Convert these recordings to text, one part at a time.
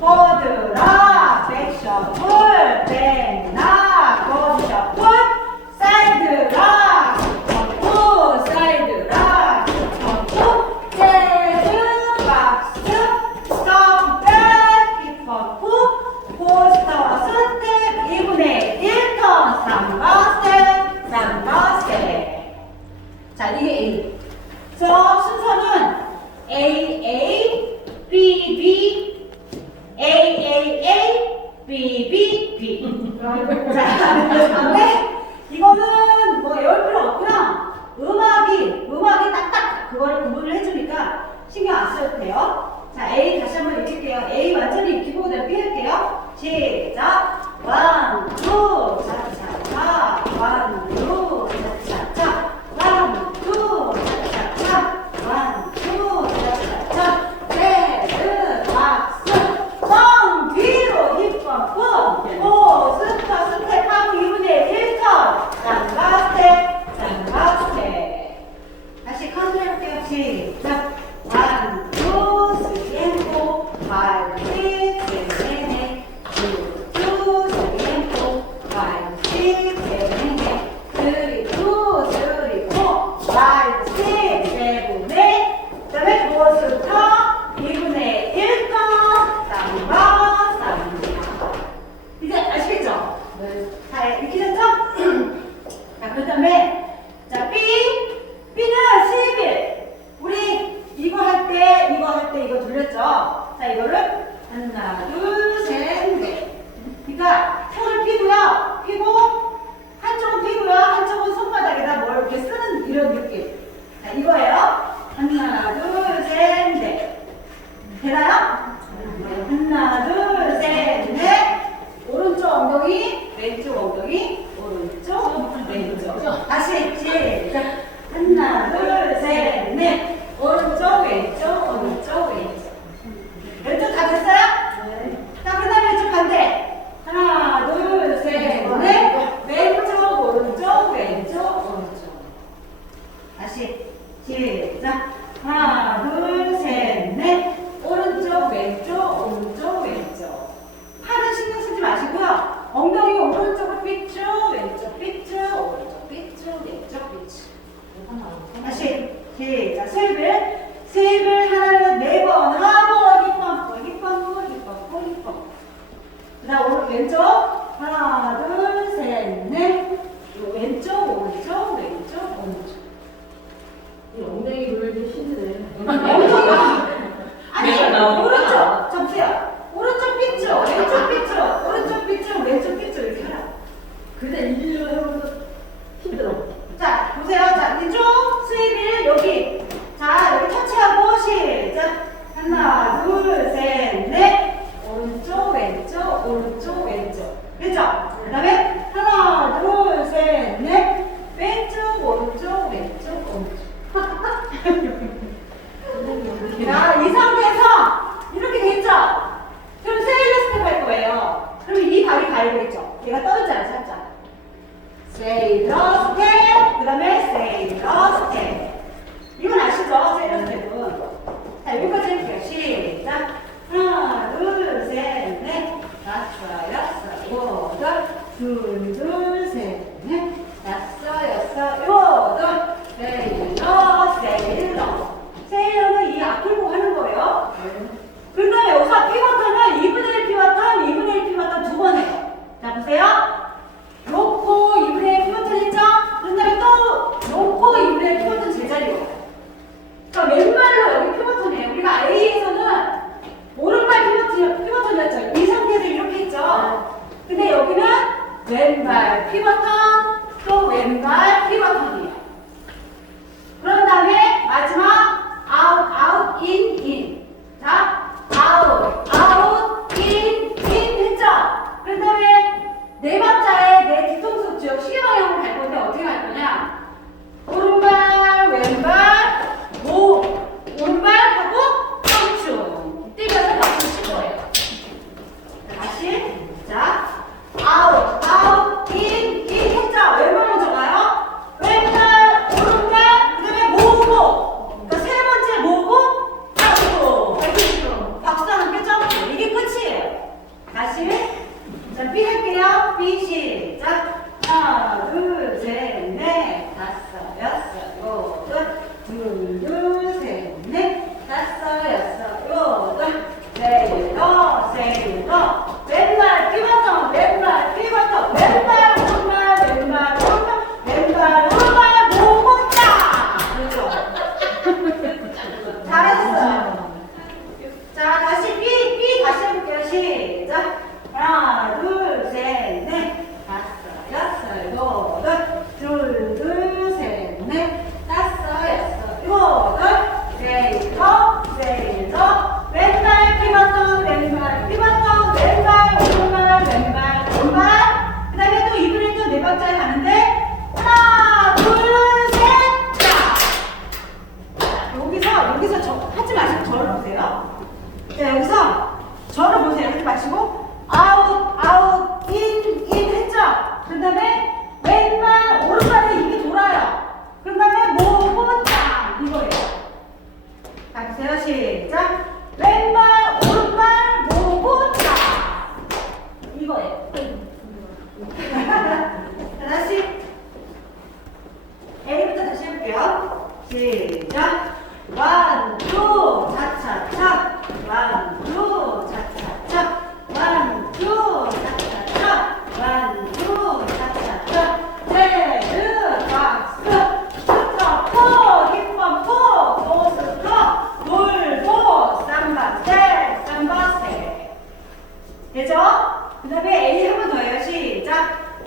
호드라 백셔 물 뱅. dạ 되나요? 하나, 둘, 셋, 넷. 오른쪽 엉덩이, 왼쪽 엉덩이, 오른쪽, 왼쪽. 다시 시작. 하나, 둘, 셋, 넷. 오른쪽, 왼쪽, 오른쪽, 왼쪽. 왼쪽 다 됐어요? 자, 그 다음에 왼쪽 반대. 하나, 둘, 셋, 넷. 왼쪽, 오른쪽, 왼쪽, 오른쪽. 다시 시작. 하나, 둘, 자, 이 상태에서 이렇게 됐죠? 그럼 세일러 스텝 할 거예요. 그럼 이 발이 가리겠죠? 얘가 떠있잖아, 살짝. 세일러 스텝, 그 다음에 세일러 스텝. 이건 아시죠? 세일러 스텝은. 자, 여기까지 할게요. 시작. 하나, 둘, 셋, 넷. 다섯, 여섯, 여덟. 둘, 둘, 셋, 넷. 다섯, 여섯, 여덟.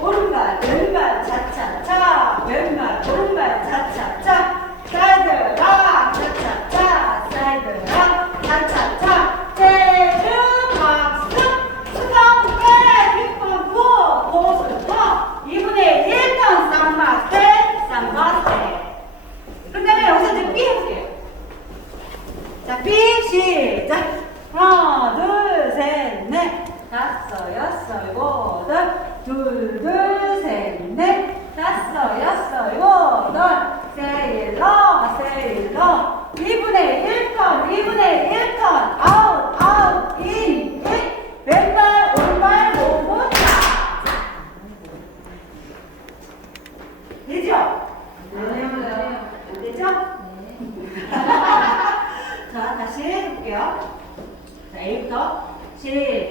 오른발, 왼발, 차차, 차. 왼발, 오른발, 차차, 차. 사이드, 락, 차차, 차. 사이드, 락, 차차, 차. 제주, 박수, 수강, 배, 6번, 9, 보수터, 2분의 1턴, 쌈마, 세, 쌈마, 세. 그 다음에 여기서 이제 B 할게요. 자, B, 시작. 하나, 둘, 셋, 넷, 다섯, 여섯, 일곱, 둘, 둘, 셋, 넷, 다섯, 여섯, 일곱, 여덟, 세일러, 세일러, 1분의 1턴, 1분의 1턴, 아웃, 아웃, 인, 인, 왼발, 오른발, 모분자. 되죠? 네. 안 되죠? 네. 자, 다시 해볼게요. 자, 1부터 시작.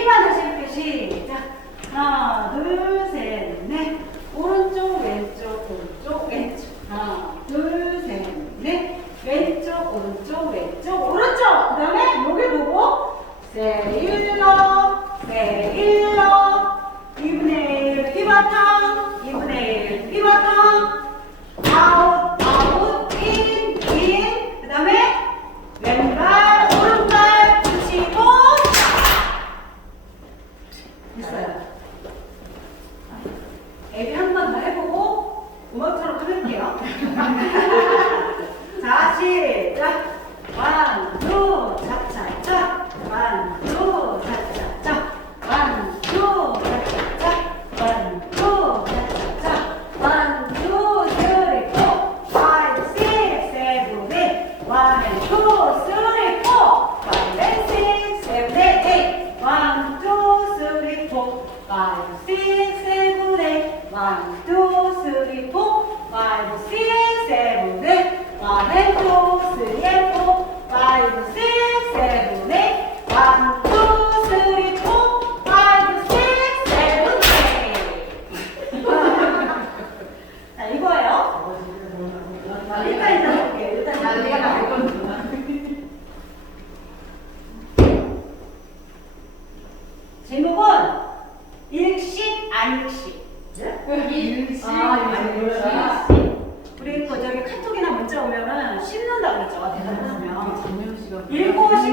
B만 다시 해볼게요. 시작. 하나, 둘, 셋, 넷. 오른쪽, 왼쪽, 오른쪽, 왼쪽. 하나, 둘, 셋, 넷. 왼쪽, 오른쪽, 왼쪽, 오른쪽. 그 다음에 여기 보고, 세일러, 세일러. 2분의 1, 피바타.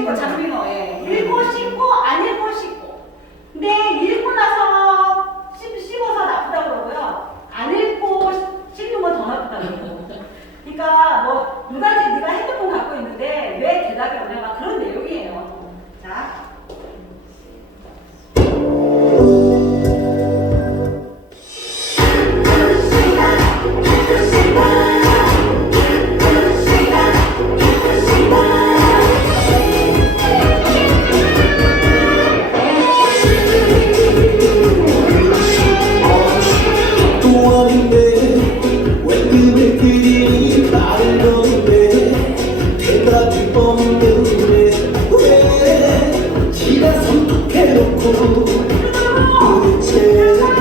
읽고 잡힌 거, 예. 읽고 씹고, 안 읽고 씹고. 근데 읽고 나서 씹, 씹어서 나쁘다고 그러고요. 안 읽고 씹는 건 더 나쁘다고 그러고. 그러니까 뭐, 누가, 네가 핸드폰 갖고 있는데 왜 대답이 오냐 막 대답이 없는데 지나서 해놓고 도대체